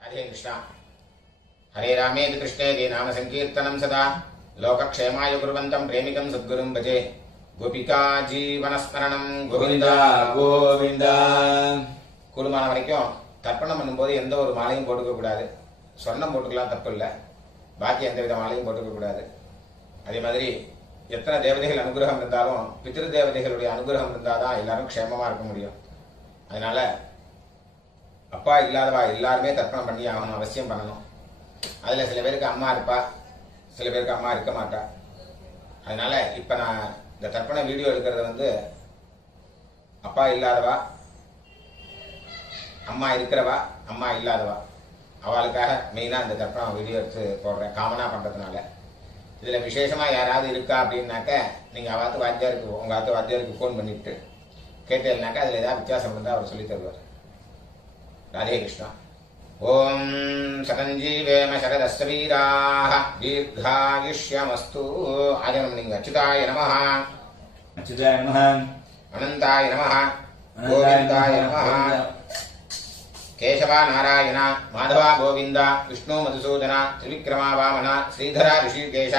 राधे कृष्ण। हरे रामेति कृष्णेति नाम संकीर्तनं सदा लोकक्षेमाय कुर्वन्तं प्रेमिकं सद्गुरुं भजे। गोपिका जीवनस्मरणं गोविंदा गोविंदा। கூடுமான வரைக்கும் தர்ப்பணம் பண்ணும்போது எந்த ஒரு மாலையும் போட்டுக்க கூடாது. சொர்ணம் போட்டுக்கலாம், தப்பு இல்லை. பாக்கி எந்த வித மாலையும் போட்டுக்க கூடாது. அதே மாதிரி எத்தனை தேவதைகள் அனுகிரகம் இருந்தாலும் பித்ரு தேவதைகளுடைய அனுகிரகம் இருந்தால் தான் எல்லாரும் க்ஷேமமாக இருக்க முடியும். அதனால அப்பா இல்லாதவா எல்லாருமே தர்ப்பணம் பண்ணி ஆகணும், அவசியம் பண்ணணும். அதில் சில பேருக்கு அம்மா இருப்பா, சில பேருக்கு அம்மா இருக்க மாட்டா. அதனால இப்போ நான் இந்த தர்ப்பண வீடியோ எடுக்கிறது அப்பா இல்லாதவா, அம்மா இருக்கிறவா, அம்மா இல்லாதவா அவளுக்காக மெயினாக இந்த தர்ப்பணம் வீடியோ எடுத்து போடுறேன், காமனாக பண்ணுறதுனால. இதில் விசேஷமாக யாராவது இருக்கா அப்படின்னாக்க நீங்கள் அவாத்து வாத்தியாருக்கு, உங்கள் ஆத்து வாத்தியாருக்கு ஃபோன் பண்ணிவிட்டு கேட்டேன்னாக்கா அதில் ஏதாவது வித்தியாசம் இருந்தால் அவர் சொல்லி தருவார். राधे कृष्ण। ओम सकंजीवेम शरदस्वीराः दीर्घायुष्यमस्तु। आजनमलिंग अच्युताय नमः, अच्युताय नमः, अनंताय नमः, गोविंदाय नमः। केशवा नारायण माधवा गोविंद विष्णु मधुसूदन त्रिविक्रमा वामन श्रीधरा ऋषिकेश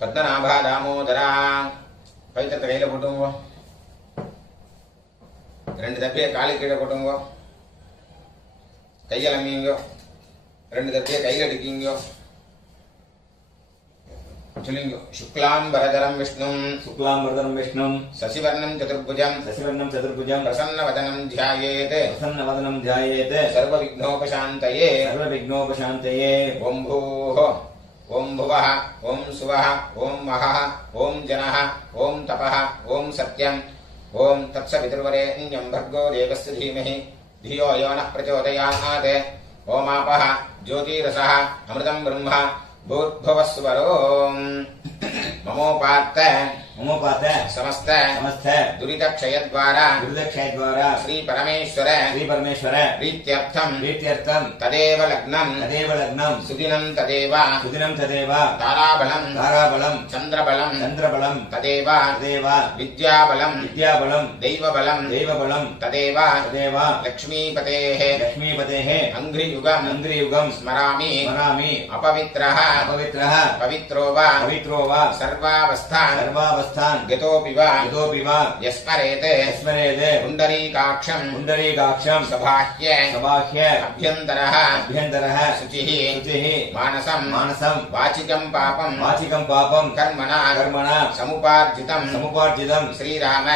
पद्मनाभा दामोदरा। पवित्र கையில போட்டுங்க, ரெண்டு தப்பியை காலு கீழே போட்டுங்க, கையில் அம்மிங்க, ரெண்டு தட்டியை கையில் அடிக்கிங்க. சொல்லுங்க. शुक्लांबरधरं विष्णुं शुक्लांबरधरं विष्णुं शशिवर्णं चतुर्भुजं प्रसन्नवदनं ध्यायेत् सर्वविघ्नोपशान्तये ओम भूः ओम भुवः ओम सुवः ओम महः ओम जनः ओम तपः ओम सत्यं ओम तत्सवितुर्वरेण्यं भर्गो देवस्य धीमहि धियो यो नः प्रचोदयात्। ओमापः ज्योतिरसः अमृतं ब्रह्म भूर्भुवस्वरो। ममोपात्त समस्त दुरितक्षयद्वारा श्री परमेश्वर प्रीत्यर्थं तदेव लग्नं सुदिनं तदेव ताराबलं चंद्रबलं तदेव विद्याबलं दैवबलं तदेव लक्ष्मीपतेः अंघ्रियुगं स्मरामि अपवित्रः पवित्रो वा सर्वावस्थान् गतोऽपि वा यस्मरेत् पुण्डरीकाक्षं सबाह्य अभ्यन्तरः शुचिः मानसं वाचिकं पापं कर्मणा समुपार्जितं श्रीराम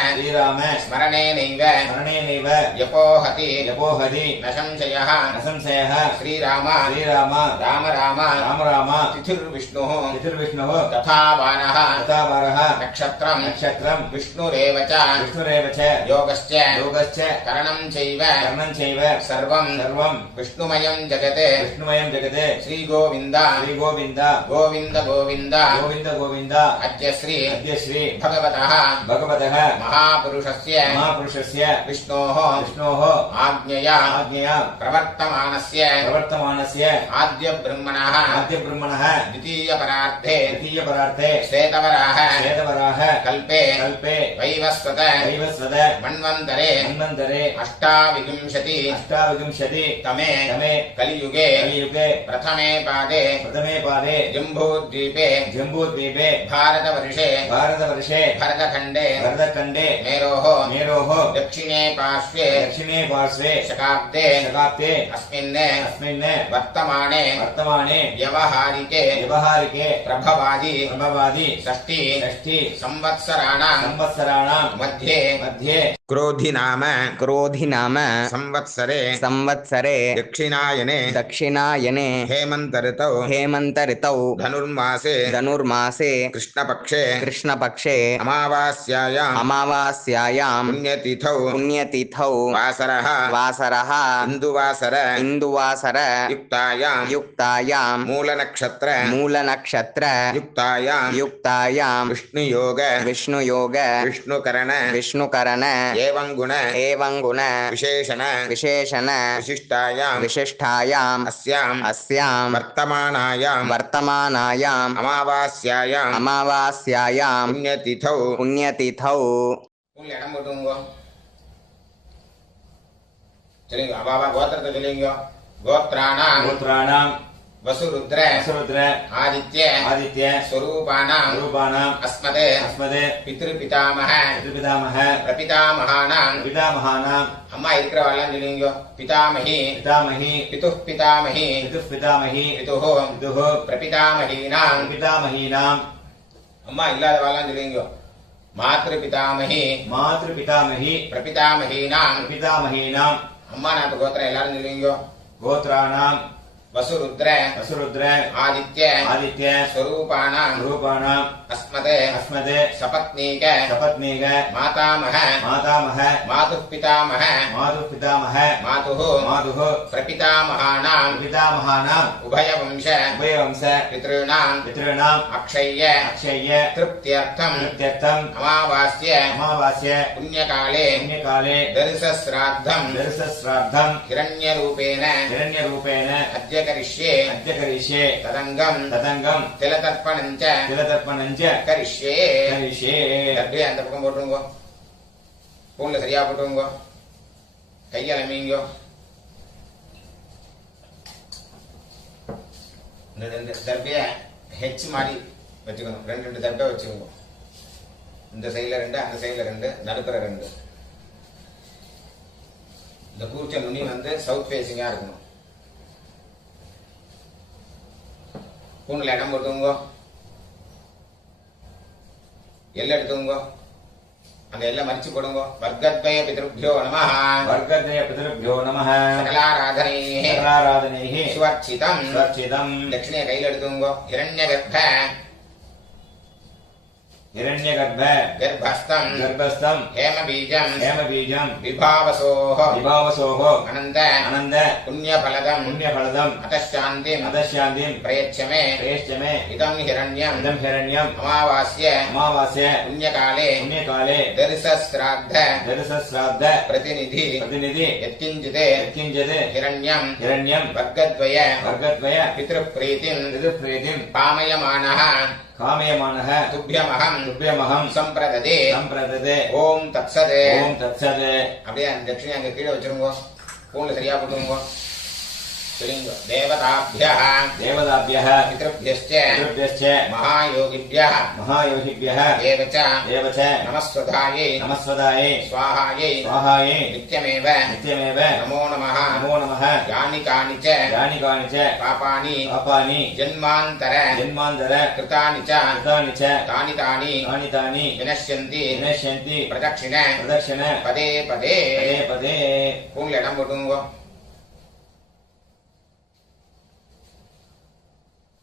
स्मरणेनैव यपोहति न संशयः श्रीराम राम तिथिर्विष्णुः तथा वारः नक्षत्रं विष्णुरेव च योगश्च करणं चैव सर्वं विष्णुमयं जगत् श्री गोविंद अद्य श्री भगवतः महापुरुषस्य विष्णोः आज्ञया प्रवर्तमानस्य आद्य ब्रह्मणः द्वितीयपरार्थे श्वेतवराह कल्पे वैवस्वत मन्वन्तरे अष्टाविंशति तमे कलियुगे प्रथमे पादे जम्बूद्वीपे भारतवर्षे भरतखण्डे मेरोः दक्षिणे पार्श्वे शकाब्दे अस्मिन् वर्तमाने व्यवहारिके प्रभवादि षष्ठी संवत्सराणां मध्ये क्रोधि नाम संवत्सरे दक्षिणायने हेमंत ऋतौ धनुर्मासे कृष्णपक्षे अमावास्यायां पुण्यतिथौ वासरः इंदुवासर युक्तायां मूलनक्षत्र युक्तायां विष्णुयोग विष्णुकरण एवं गुण विशेषण विशिष्टायां अस्यां वर्तमानायां अमावास्यायां पुण्यतिथौ இடம் போட்டுங்க. சரிங்க, அவாவா கோத்திரத்தை சொல்லிங்க. गोत्राणां वसुरुद्र आदित्य स्वरूपाणां अस्मदे पितृपितामह प्रपितामहानां अम्मा இருக்கிறவெல்லாம் சொல்லுங்க पितामही पितुः पितामही पितुः प्रपितामहीनां अम्मा இல்லாதவெல்லாம் சொல்லுங்க मातृपितामही प्रपितामहीनां अम्मा नाथ गोत्र எல்லாரும் சொல்லுங்க गोत्राणां वसुरुद्र आदित्य स्वरूपाणां अस्मदे सपत्नीक मातामह मातुः पितामह मातुः प्रपितामहानां उभयवंश पितॄणाम् अक्षय्य तृप्त्यर्थम् अमावास्य पुण्यकाले दर्शश्राद्धम् हिरण्यरूपेण अद्य करिष्ये तदंगम तिलतर्पणञ्च करिष्ये அப்படியே அந்த பக்கம் போட்டுருங்க பூன்ல சரியா போட்டுருங்க கையால மீங்க இந்த தர்பிய ஹெச் மாதிரி வச்சுக்கணும் ரெண்டு தர்பை வச்சுக்கோங்க இந்த சைடுல 2 அந்த சைடுல 2 நடுப்புற 2 இந்த கூர்ச்ச நுனி வந்து சவுத் ஃபேசிங்கா இருக்கணும் பூன்ல இடம் போட்டுங்க எல்லை எடுத்துங்க அந்த எல்லை மறிச்சு போடுங்க வர்க்கத்வய பிதృభ్யோ நமः சகலாராதனைஹி சுவர்ச்சிதம் தட்சிணை கையில் எடுத்துங்க हिरण्यगर्भ गर्भस्थं हेमबीजं विभावसोः अनन्द पुण्यफलदम् अतः शान्तिं प्रयच्छ मे इदं हिरण्यम् अमावास्य पुण्यकाले दर्शश्राद्ध प्रतिनिधि यत्किञ्चित् हिरण्यं वर्गद्वय पितृप्रीतिं कामयमानः तुभ्यमहं संप्रददे ओम तत्सद அப்படியே அந்த தட்சிணை அங்க கீழே வச்சிருங்க பூன்ல சரியா போட்டுருங்க சரிங்க தேவதாभ्यः पितृभ्यश्च महायोगिभ्यः देवच नमस्वधायै स्वाहायै नित्यमेव नमो नमः यानि कानि च पापानि जन्मान्तर कृतानि च तानि विनश्यन्ति प्रदक्षिण पदे பூன்ல இடம் போட்டுங்க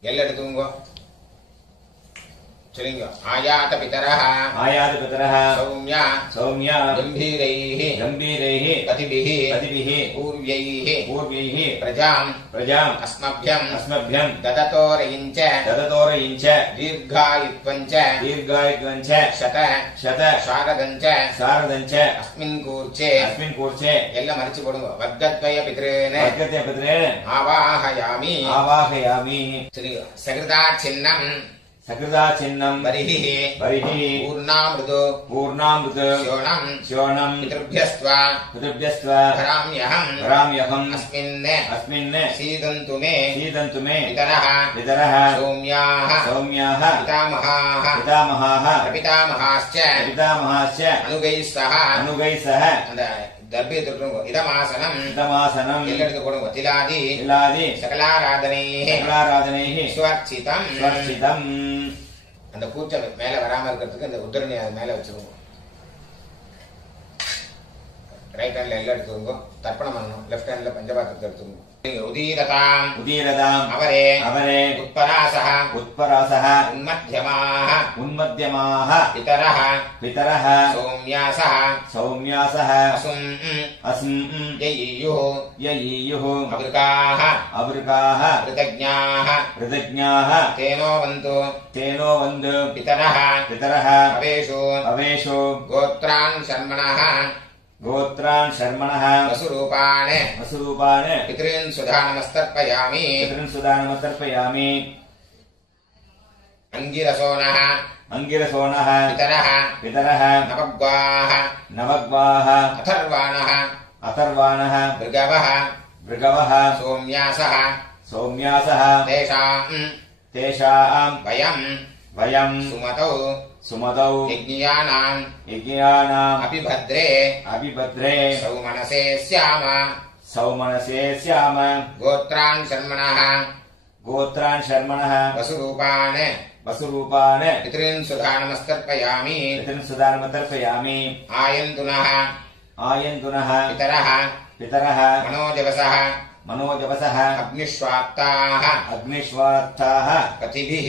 எல்லை எடுத்துங்க சொல்லுங்க ஆயாத பிதரஹ சௌம்ய கம்பீரைஹ பதிபிஹ பூர்வைஹ பிரஜாம் அஸ்மभ्यं தததோரயிஞ்ச தீர்காயுத்வஞ்ச சத சாரதஞ்ச அஸ்மின் கூர்ச்சே எல்லாம் மறிச்சு போடுங்க வர்க்கத்வய பித்ரேன ஆவாஹயாமி சொல்லுங்க சகிருதா சின்னம் வரிஹி பூர்ணாமிருது ஷோணம் பிதృभ्यस्त्वा धराम्यहम् अस्मिन् सीदन्तु मे पितरः सौम्याः पितामहाः प्रपितामहाश्च अनुगैः सह அந்த தர்பியை தொட்டுங்க இதமாசனம் எல்லை எடுத்து போடுங்க திலாதி சகலாராதனைஹி சுவர்ச்சிதம் அந்த கூச்ச மேல வராம இருக்கிறதுக்கு இந்த உத்தரணி மேல வச்சுக்கோங்க ரைட் ஹேண்ட்ல எல்லாம் எடுத்துக்கோங்க தர்ப்பணம் பண்ணணும் லெஃப்ட் ஹேண்ட்ல பஞ்சபாத்திரத்தை எடுத்துக்கோங்க உதீரதாம் அவரே உத்பராசः உன்மத்யமாः பிதரः சௌம்யாசः அசும் யயீயுः அவ்ருகாः ரிதஜ்ஞாः தேனோ வந்து பிதரः அவேஷோ கோத்ரான் शर्मणः वसुरूपान् पितॄन् सुधा नमस्तर्पयामि अंगिरसोनः पितरः नवग्वाः अथर्वाणः भृगवः सोम्यासः सौम्यासः तेषाम् वयम् सुमतौ यज्ञियानाम् अपिभद्रे सौमनसे स्याम गोत्रान् शर्मणः वसुरूपान् पितॄन् सुधा नमस्तर्पयामि आयन्तुनः पितरः मनोजवसः अग्निष्वात्ताः पतिभिः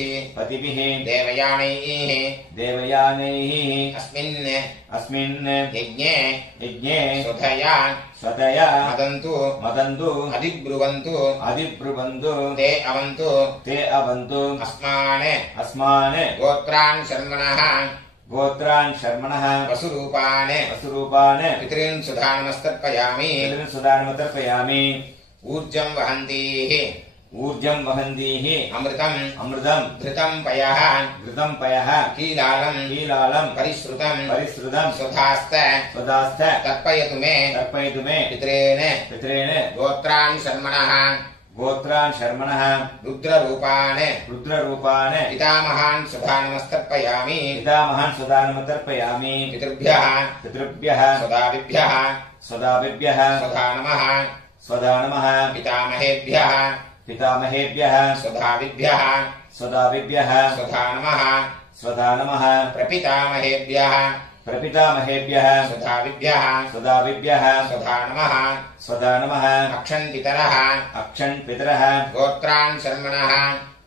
देवयानैः अस्मिन् यज्ञे स्वधया मदन्तु अधिब्रुवन्तु ते अवन्तु अस्मान् गोत्रान् शर्मणः वसुरूपान् पितॄन् सुधा नमस्तर्पयामि ऊर्जं वहन्तीः अमृतं घृतं पयः कीलालं परिश्रुतं सुधास्त तर्पयतु मे पितॄन् गोत्रान् शर्मणः रुद्ररूपान् पितामहान् सुधा नमस्तर्पयामि पितृभ्यः स्वदाभिभ्यः स्वधा नमः पितामहेभ्यः स्वधाभिभ्यः स्वधा नमः प्रपितामहेभ्यः स्वधाभिभ्यः स्वधा नमः अक्षन्पितरः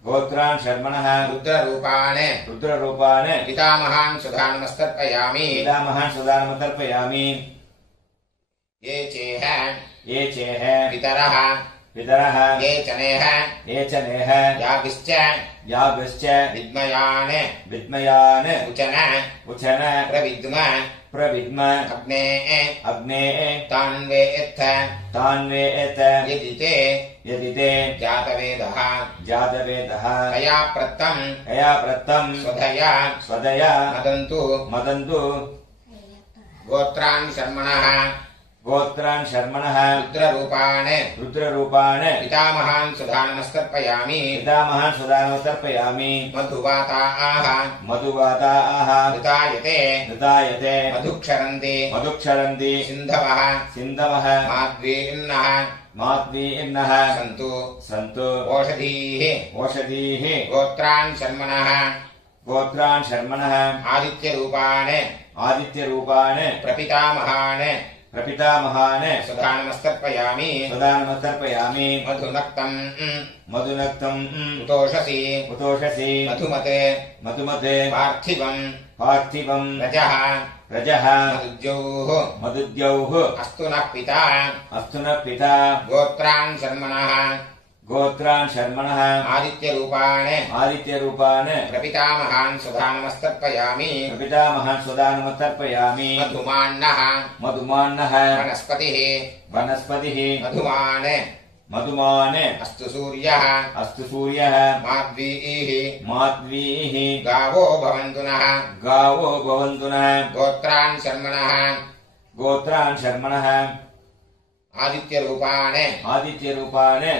गोत्रान् शर्मणः रुद्ररूपान् पितामहान् सुधा नमस्तर्पयामि ये चेह पितरः ये च नेह याभिश्च विद्मयान् उचन प्रविद्म अग्ने तान्वेत्थ यदिते जातवेदः तया प्रत्तं स्वधया मदन्तु गोत्रान् शर्मणः रुद्ररूपान् पितामहान् सुधा नमस्तर्पयामि मधुवाताः ऋतायते मधुक्षरन्ति सिन्धवः माद्वीर्नः सन्तु ओषधीः गोत्रान् शर्मणः आदित्यरूपान् प्रपितामहान् सुधा नमस्तर्पयामि मधुनक्तम् उतोषसि मधुमते पार्थिवम् रजः मदुद्यौः अस्तु नः पिता गोत्रान् शर्मणः आदित्यरूपान् प्रपितामहान् सुधा नमस्तर्पयामि मधुमान्नः वनस्पतिः मधुमान् अस्तु सूर्यः माद्वीः गावो भवन्तु नः गोत्रान् शर्मणः आदित्यरूपान्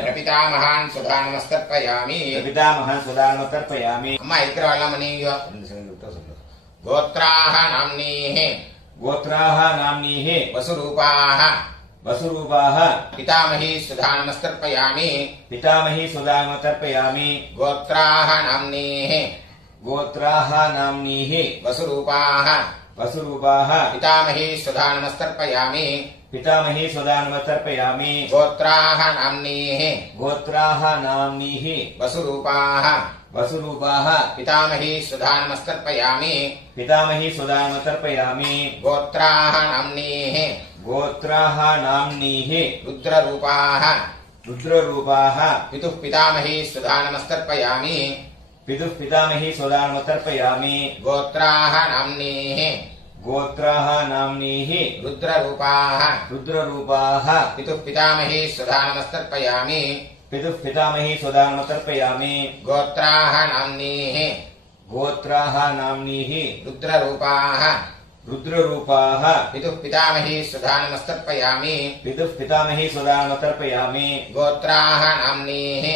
प्रपितामहान् सुधा नमस्तर्पयामि अम्मा इक्र वल्लमनीयो गोत्राः नाम्नीः वसुरूपाः पितामही सुधा नमस्तर्पयामि गोत्राः नाम्नीः वसुरूपाः पितामही सुधा नमस्तर्पयामि गोत्राः नाम्नीः वसुरूपाः पितामही सुधा नमस्तर्पयामि गोत्राः नाम्नीः रुद्ररूपाः पितुः पितामही सुधा नमस्तर्पयामि गोत्राः नाम्नीः रुद्ररूपाः पितुः पितामही सुधा नमस्तर्पयामि गोत्राः नाम्नीः रुद्ररूपाः रुद्ररूपाः पितुः पितामही सुधानमस्तर्पयामि पितुः पितामही सुदानमतर्पयामि गोत्राः नाम्नीः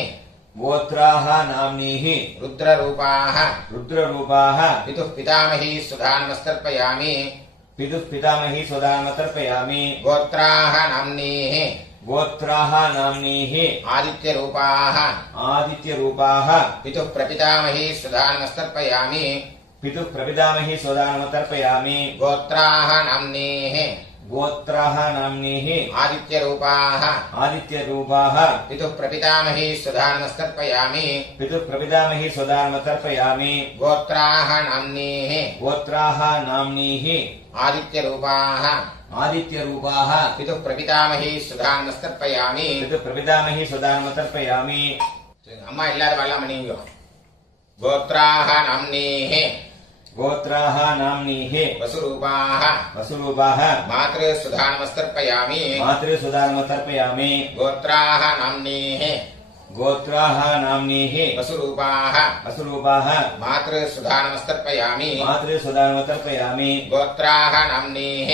गोत्राः नाम्नीः रुद्ररूपाः रुद्ररूपाः पितुः पितामही सुधानमस्तर्पयामि पितुः पितामही सुदानमतर्पयामि गोत्राः नाम्नीः गोत्राः नाम्नीः आदित्यरूपाः आदित्यरूपाः पितुः प्रपितामही सुधानमस्तर्पयामि पितुः प्रपितामही सुदानमतर्पयामि गोत्राः नाम्नीः गोत्राः नाम्नीः आदित्यरूपाः आदित्यरूपाः पितुः प्रपितामही सुधानमस्तर्पयामि पितुः प्रपितामही सुदानमतर्पयामि गोत्राः नाम्नीः गोत्राः नाम्नीः आदित्यरूपाः आदित्यरूपाः पितुः प्रपितामही सुधानमस्तर्पयामि पितुः प्रपितामही सुदानमतर्पयामि अम्मा इल्लाद वाला मणियो गोत्राः नाम्नीः गोत्राः नाम्नीः वसुरूपाः वसुरूपाः मातृसुधानमस्तर्पयामि मातृसुदानमतर्पयामि गोत्राः नाम्नीः गोत्राः नाम्नीः वसुरूपाः वसुरूपाः मातृसुधानमस्तर्पयामि मातृसुदानमतर्पयामि गोत्राः नाम्नीः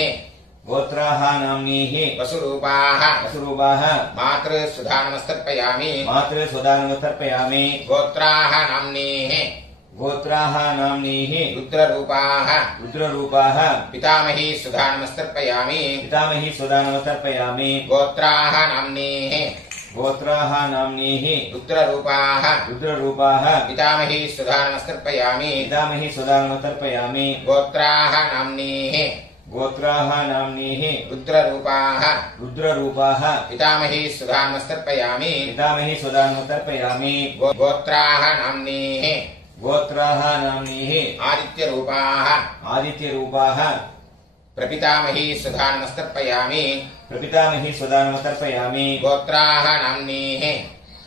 गोत्राः नाम्नीः वसुरूपाः वसुरूपाः मातृसुधानमस्तर्पयामि मातृसुदानमतर्पयामि गोत्राः नाम्नीः गोत्राः नाम्नीः रुद्ररूपाः रुद्ररूपाः पितामही सुधानमस्तर्पयामि पितामही सुदानमतर्पयामि गोत्राः नाम्नीः गोत्राः नाम्नीः रुद्ररूपाः रुद्ररूपाः पितामही सुधानमस्तर्पयामि पितामही सुदानमतर्पयामि गोत्राः नाम्नीः गोत्राः नाम्नीः रुद्ररूपाः रुद्ररूपाः पितामही सुधानमस्तर्पयामि पितामही सुदानमतर्पयामि गोत्राः नाम्नीः गोत्राः नाम्नीः आदित्यरूपाः आदित्यरूपाः प्रपितामही सुधानमस्तर्पयामि प्रपितामही सुदानमतर्पयामि गोत्राः नाम्नीः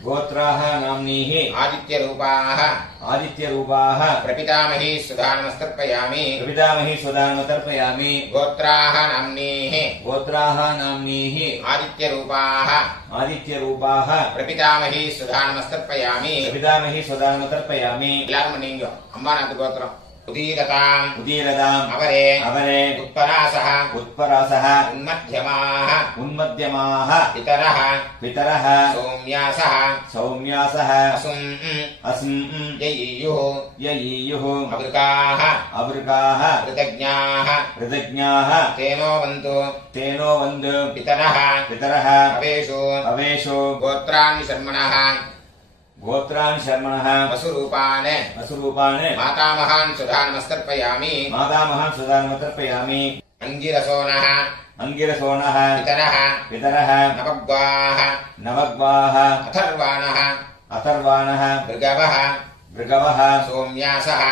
गोत्राः नाम्नीः आदित्यरूपाः आदित्यरूपाः प्रपितामही सुधानमस्तर्पयामि प्रपितामही सुदानमतर्पयामि गोत्राः नाम्नीः गोत्राः नाम्नीः आदित्यरूपाः आदित्यरूपाः प्रपितामही सुधानमस्तर्पयामि प्रपितामही सुदानमतर्पयामि எல்லாரும் நீங்க அம்மா நாத்து கோத்திரம் उदीरताम् उदीरदाम् अवरे अवरे उत्परासः उत्परासः उन्मध्यमाः उन्मध्यमाः पितरः पितरः सौम्यासः सौम्यासः असुम् अस्म् ययीयुः ययीयुः अवृकाः अवृकाः कृतज्ञाः कृतज्ञाः तेनोवन्तु तेनोवन्तु पितरः पितरः अवेषु अवेषु गोत्राणि शर्मणः गोत्रान् शर्मणः वसुरूपान् वसुरूपान् मातामहान् सुधानमस्तर्पयामि मातामहान् सुदानमतर्पयामि अङ्गिरसोनः अङ्गिरसोनः पितरः पितरः नवग्वाः नवग्वाः अथर्वाणः अथर्वाणः भृगवः भृगवः सोम्यासः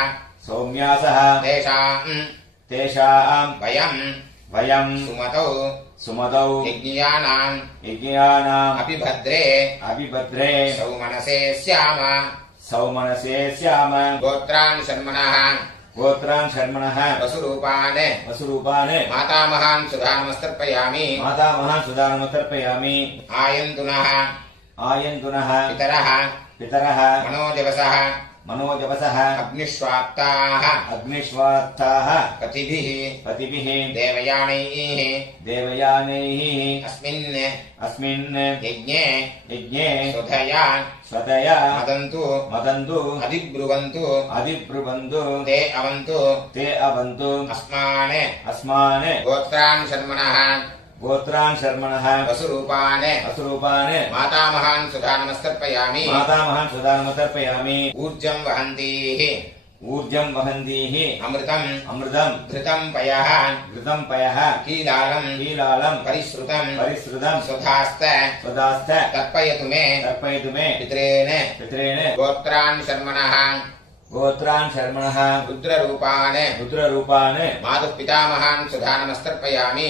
सौम्यासः तेषाम् वयम् सुमतौ सुमतौ यज्ञियानाम् अपिभद्रे सौमनसे स्याम गोत्रान् शर्मणः वसुरूपान् मातामहान् सुधानमस्तर्पयामि सुदानमतर्पयामि आयन्तुनः पितरः मनोजवसः अग्निष्वात्ताः पतिभिः देवयानैः अस्मिन् यज्ञे स्वतया मदन्तु अधिब्रुवन्तु ते अवन्तु अस्मान् गोत्रान् शर्मणः वसुरूपान् मातामहान् सुधानमस्तर्पयामि ऊर्जं वहन्तीः अमृतम् घृतं पयः कीलालं परिश्रुतं स्वधास्त तर्पयतु मे पितॄन् गोत्रान् शर्मणः रुद्ररूपान् मातुः पितामहान् सुधानमस्तर्पयामि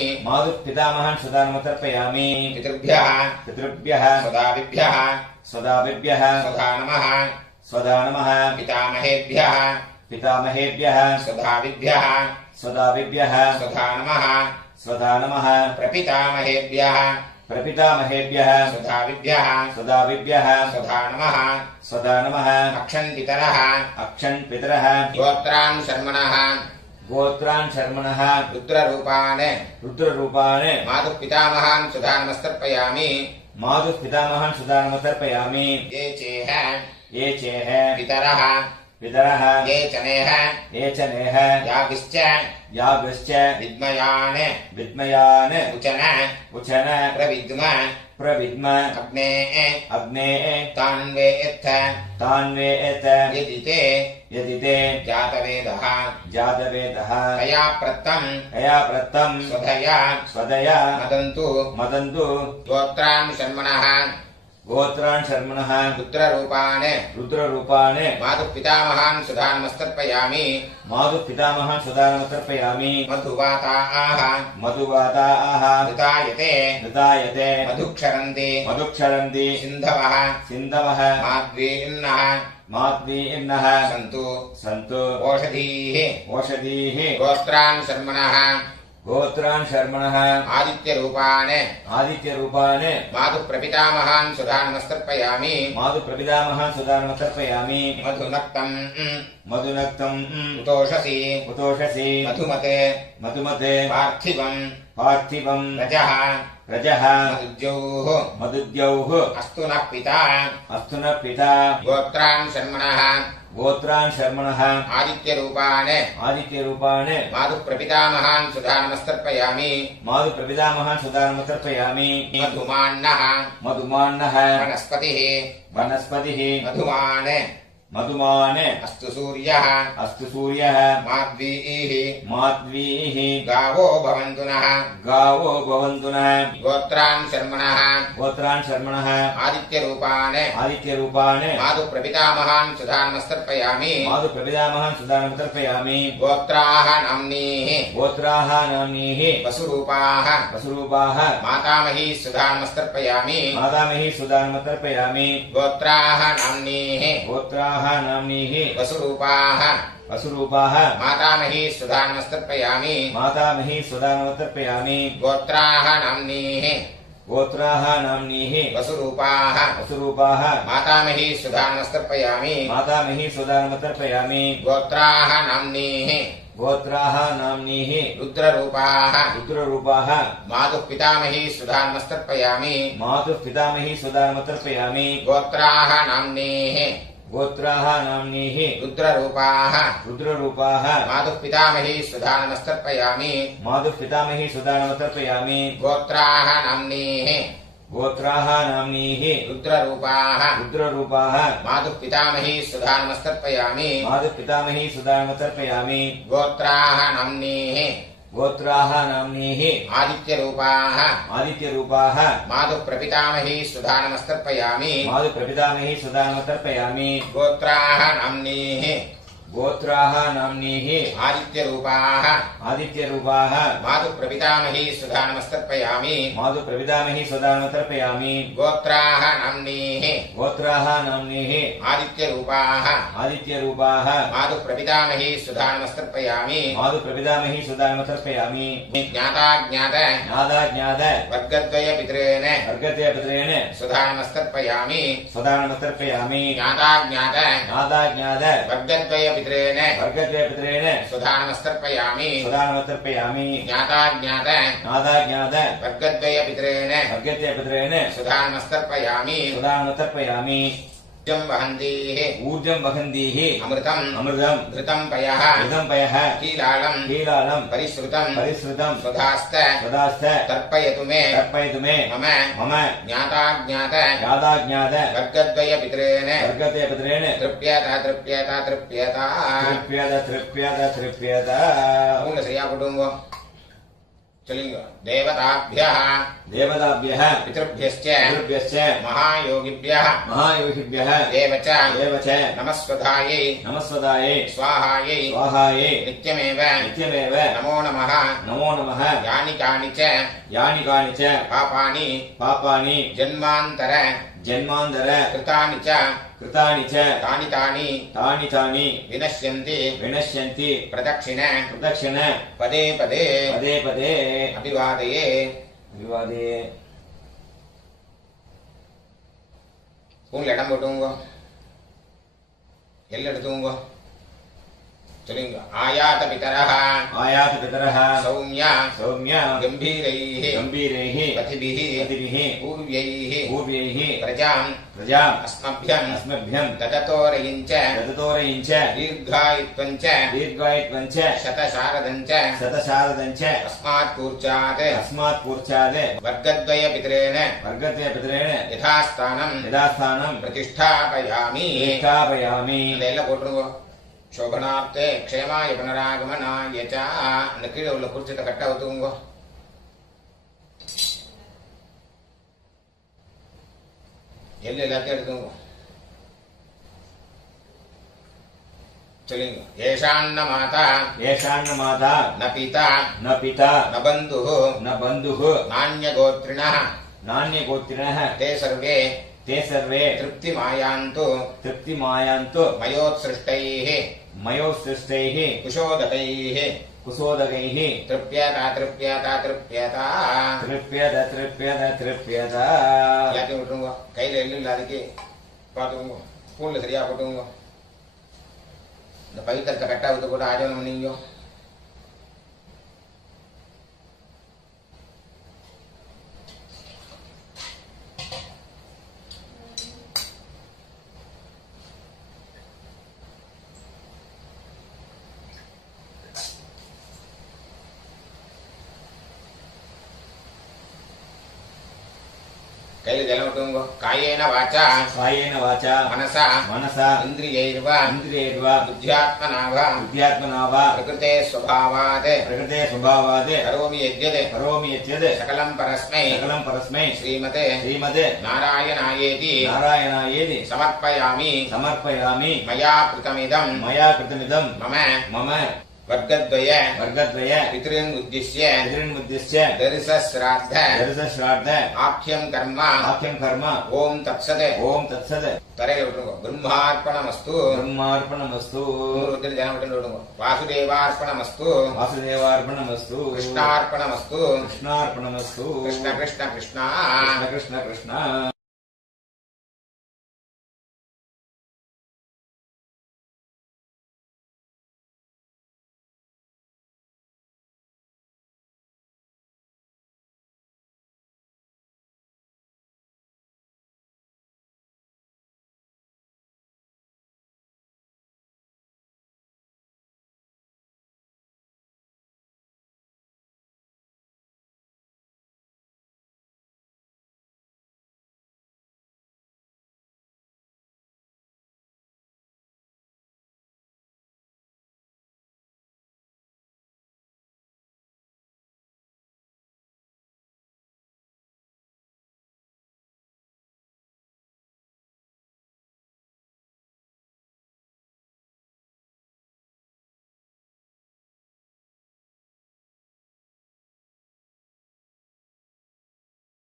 पितृभ्यः स्वदाभिभ्यः स्वधा नमः पितामहेभ्यः स्वधाभिभ्यः स्वधा नमः प्रपितामहेभ्यः स्वधाभिभ्यः स्वधा नमः अक्षन् पितरः गोत्रान् गोत्रान् शर्मणः रुद्ररूपान् मातुः पितामहान् सुधा नमस्तर्पयामि मातुः पितामहान् सुधा नमस्तर्पयामि ये चेह पितरः ये च नेह याभिश्च विद्मयान् उचन प्रविद्म अग्ने तान्वेत्थ यदि ते जातवेदः तया प्रत्तं स्वधया मदन्तु गोत्रान् शर्मणः रुद्ररूपान् मातुः पितामहान् सुधा नमस्तर्पयामि मधुवाताः ऋतायते मधुक्षरन्ति सिन्धवः माद्वीर्नः सन्तु ओषधीः गोत्रान् शर्मणः आदित्यरूपान् मातुः प्रपितामहान् सुधा नमस्तर्पयामि मधुनक्तम् उतोषसि मधुमते पार्थिवम् रजः मदुद्यौः अस्तु नः पिता गोत्रान् शर्मणः आदित्यरूपान् मातुः प्रपितामहान् सुधा नमस्तर्पयामि मधुमान्नः वनस्पतिः मधुमान् अस्तु सूर्यः माद्वीः गावो भवन्तु नः गोत्रान् शर्मणः आदित्यरूपान् मातुः प्रपितामहान् सुधा नमस्तर्पयामि गोत्राः नाम्नीः वसुरूपाः मातामही सुधा नमस्तर्पयामि गोत्राः नाम्नीः वसुरूपाः मातामही सुधा नमस्तर्पयामि गोत्राः नाम्नीः वसुरूपाः मातामही सुधा नमस्तर्पयामि गोत्राः नाम्नीः रुद्ररूपाः मातुः पितामही सुधा नमस्तर्पयामि गोत्राः नाम्नीः रुद्ररूपाः मातुः पितामही सुधा नमस्तर्पयामि गोत्राः नाम्नीः रुद्ररूपाः मातुः पितामही सुधा नमस्तर्पयामि गोत्राः नाम्नीः आदित्यरूपाः मातुः प्रपितामही सुधा नमस्तर्पयामि गोत्राः नाम्नीः आदित्यरूपाः मातुः प्रपितामही सुधा नमस्तर्पयामि गोत्राः नाम्नीः आदित्यरूपाः मातुः प्रपितामही सुधा नमस्तर्पयामि ज्ञाताज्ञात वर्गद्वय पितॄन् सुधा नमस्तर्पयामि ज्ञाताज्ञात वर्गद्वय पितॄन् सुधा नमस्तर्पयामि ज्ञाताज्ञात वर्गद्वय पितॄन् सुधा नमस्तर्पयामि ऊर्जं वहन्तीः अमृतम् घृतं पयः कीलालं परिश्रुतं स्वधास्त तर्पयतु मे मम ज्ञाताज्ञात वर्गद्वय पितॄन् तृप्यत पूर्णश्रिया कुटुम्बो चलिंग देवताभ्यः पितृभ्यश्च महायोगिभ्यः देव च नमस्वधायै स्वाहायै नित्यमेव नमो नमः यानि कानि च पापानि जन्मान्तर कृतानि च तानि विनश्यन्ति प्रदक्षिण पदे अभिवादये ஊர்ல இடம் போட்டுங்க எல்லாம் எடுத்துங்க சொல்லுங்க. ஆயாத பிதரஹ आयात पितरः சௌம்ய सौम्य கம்பீரைஹ गम्भीरैः பதிபிஹ पतिभिः பூர்வைஹ पूर्व्यैः பிரஜாம் प्रजाम् அஸ்மभ்யம் अस्मभ्यम् தததோரயிஞ்ச तततोरयिञ्च தீர்காயித்வஞ்ச दीर्घायित्वञ्च சதசாரதஞ்ச शतशारदञ्च தஸ்மாத் பூர்ச்சாத் अस्मात् पूर्चाद् வர்க்கத்வய பிதரேன वर्गत्वे पितरेण யதாஸ்தானம் यथास्थानम् பிரதிஷ்டாபயாமி. प्रतिष्ठापयामि அந்த எல்லாம் போட்டுருங்க. சோபனாப்தே க்ஷேமாய புனராகமனாய ச. அந்த கீழே உள்ள குறிச்சத்தை கட்ட ஒத்துக்குங்க. எல்லாத்தையும் எடுத்துங்க. சொல்லுங்க. ஏஷான்ன மாதா येषान्न माता ந பிதா न पिता ந பந்துः न बन्धुः நான்யகோத்ரிணः नान्यगोत्रिणः ते सर्वे ते सर्वे तृप्तिमायान्तु तृप्तिमायान्तु मयोत्सृष्टैः मयोत्सृष्टैः कुशोदकैः कुशोदकैः तृप्यता तृप्यता तृप्यता. तृप्यत तृप्यत तृप्यत. எல்லாத்தையும் விட்டுருங்க. கையில எள்ளு இல்லாதக்கு பார்த்துக்கோங்க. ஸ்பூன்ல சரியா போட்டுங்க. இந்த பைத்தத்தை கட்டா விட்டு கூட ஆஜனம் பண்ணீங்க. கையில ஜலம் விட்டுங்க. காயேன வாச்சா कायेन वाचा மனசா मनसा இந்திரியைர்வ इन्द्रियैर्वा புத்தியாத்மனா வா बुद्ध्यात्मना वा பிரகிருதே ஸ்வபாவாத் प्रकृते स्वभावात् கரோமி யத்யத் करोमि यच्चद् சகலம் பரஸ்மை सकलं परस्मै ஸ்ரீமதே श्रीमते நாராயணாயேதி नारायणायेति சமர்ப்பயாமி. समर्पयामि. மயா கிருதமிதம் मया कृतमिदं மம मम வர்க்கத்வய वर्गद्वय பித்ருன் உத்திஷ்ய पितॄन्मुद्दिश्य தரிசஸ்ராத்த दर्शश्राद्ध ஆக்யம் கர்ம आख्यं कर्म ஓம் தத்சத். ओम तत्सत् தரையில விட்டுருங்க. பிரம்மார்ப்பணமஸ்து. ब्रह्मार्पणमस्तु நூறு ஜனம் விட்டு விடுங்க. வாசுதேவார்ப்பணமஸ்து. वासुदेवार्पणमस्तु கிருஷ்ணார்ப்பணமஸ்து. कृष्णार्पणमस्तु கிருஷ்ண கிருஷ்ண கிருஷ்ணா. कृष्ण कृष्ण कृष्ण